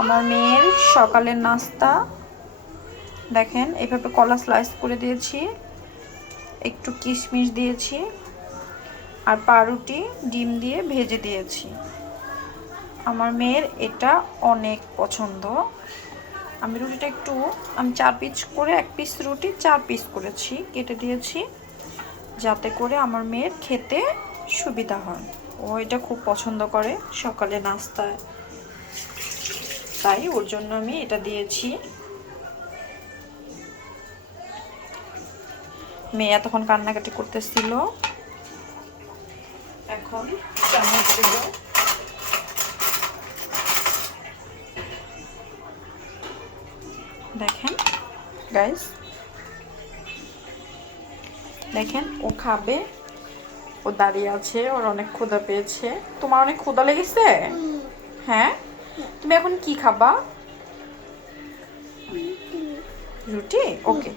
আমার মেয়ের সকালের নাস্তা দেখেন, এভাবে কলা স্লাইস করে দিয়েছি, একটু কিশমিশ দিয়েছি, আর পাউরুটি ডিম দিয়ে ভেজে দিয়েছি। আমার মেয়ের এটা অনেক পছন্দ। আমি রুটিটা আমি 4 পিস করে, 1 পিস রুটি 4 পিস করেছি, কেটে দিয়েছি যাতে করে আমার মেয়ের খেতে সুবিধা হয়। ও এটা খুব পছন্দ করে সকালে নাস্তায়, তাই ওর জন্য আমি এটা দিয়েছি। মেয়ে এতক্ষণ কান্নাকাটি করতেছিল, এখন চামচ দেব। দেখেন গাইস, দেখেন ও খাবে, ও দাঁড়িয়ে আছে, ওর অনেক ক্ষুধা পেয়েছে। তোমার অনেক ক্ষুধা লেগেছে? হ্যাঁ, তুমি এখন কি খাবা? রুটি? ওকে।